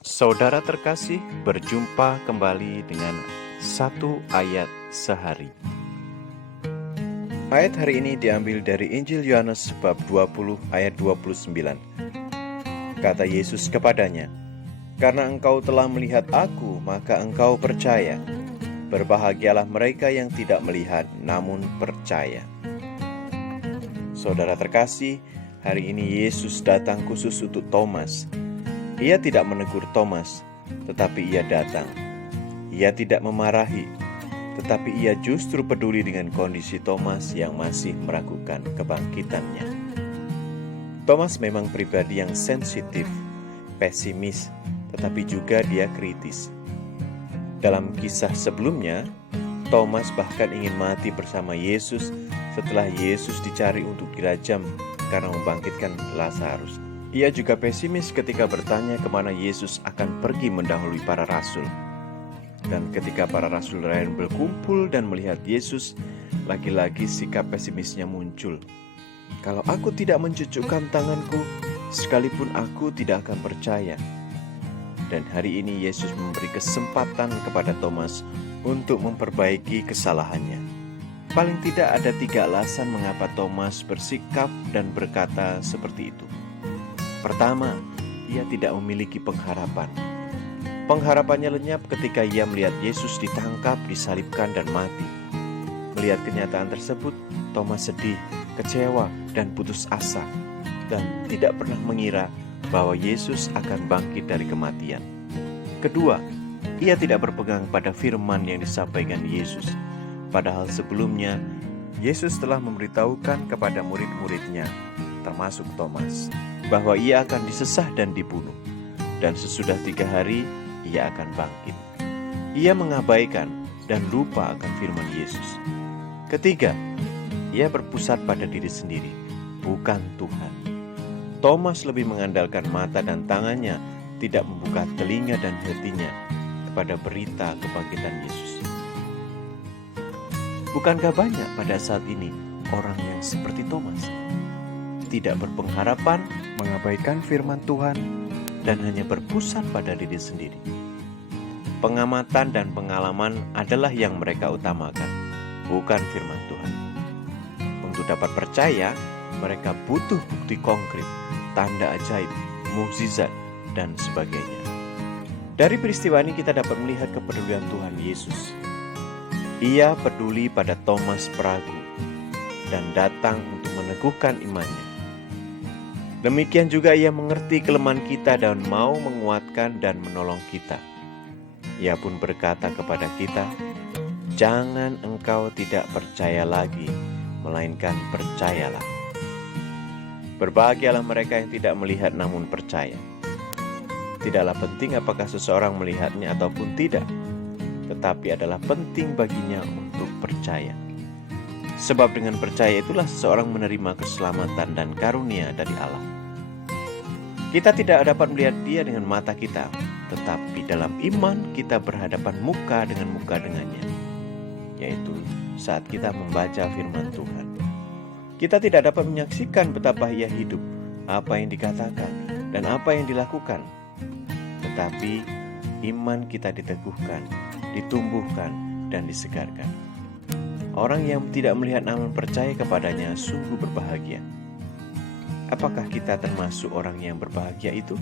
Saudara terkasih, berjumpa kembali dengan satu ayat sehari. Ayat hari ini diambil dari Injil Yohanes bab 20 ayat 29. Kata Yesus kepadanya, "Karena engkau telah melihat aku, maka engkau percaya. Berbahagialah mereka yang tidak melihat namun percaya." Saudara terkasih, hari ini Yesus datang khusus untuk Thomas. Ia tidak menegur Thomas, tetapi ia datang. Ia tidak memarahi, tetapi ia justru peduli dengan kondisi Thomas yang masih meragukan kebangkitannya. Thomas memang pribadi yang sensitif, pesimis, tetapi juga dia kritis. Dalam kisah sebelumnya, Thomas bahkan ingin mati bersama Yesus setelah Yesus dicari untuk dirajam karena membangkitkan Lazarus. Ia juga pesimis ketika bertanya kemana Yesus akan pergi mendahului para rasul. Dan ketika para rasul lain berkumpul dan melihat Yesus, lagi-lagi sikap pesimisnya muncul. "Kalau aku tidak mencucukkan tanganku, sekalipun aku tidak akan percaya." Dan hari ini Yesus memberi kesempatan kepada Thomas untuk memperbaiki kesalahannya. Paling tidak ada 3 alasan mengapa Thomas bersikap dan berkata seperti itu. Pertama, ia tidak memiliki pengharapan. Pengharapannya lenyap ketika ia melihat Yesus ditangkap, disalibkan, dan mati. Melihat kenyataan tersebut, Thomas sedih, kecewa, dan putus asa, dan tidak pernah mengira bahwa Yesus akan bangkit dari kematian. Kedua, ia tidak berpegang pada firman yang disampaikan Yesus. Padahal sebelumnya, Yesus telah memberitahukan kepada murid-muridnya, termasuk Thomas, bahwa ia akan disesah dan dibunuh, dan sesudah 3 hari ia akan bangkit. Ia mengabaikan dan lupa akan firman Yesus. Ketiga, ia berpusat pada diri sendiri, bukan Tuhan. Thomas lebih mengandalkan mata dan tangannya, tidak membuka telinga dan hatinya kepada berita kebangkitan Yesus. Bukankah banyak pada saat ini orang yang seperti Thomas? Tidak berpengharapan, mengabaikan firman Tuhan, dan hanya berpusat pada diri sendiri. Pengamatan dan pengalaman adalah yang mereka utamakan, bukan firman Tuhan. Untuk dapat percaya, mereka butuh bukti konkret, tanda ajaib, mukjizat, dan sebagainya. Dari peristiwa ini kita dapat melihat kepedulian Tuhan Yesus. Ia peduli pada Thomas peragu dan datang untuk meneguhkan imannya. Demikian juga ia mengerti kelemahan kita dan mau menguatkan dan menolong kita. Ia pun berkata kepada kita, "Jangan engkau tidak percaya lagi, melainkan percayalah." Berbahagialah mereka yang tidak melihat namun percaya. Tidaklah penting apakah seseorang melihatnya ataupun tidak, tetapi adalah penting baginya untuk percaya. Sebab dengan percaya itulah seseorang menerima keselamatan dan karunia dari Allah. Kita tidak dapat melihat Dia dengan mata kita, tetapi dalam iman kita berhadapan muka dengannya, yaitu saat kita membaca firman Tuhan. Kita tidak dapat menyaksikan betapa Ia hidup, apa yang dikatakan, dan apa yang dilakukan. Tetapi iman kita diteguhkan, ditumbuhkan, dan disegarkan. Orang yang tidak melihat namun percaya kepadanya sungguh berbahagia. Apakah kita termasuk orang yang berbahagia itu?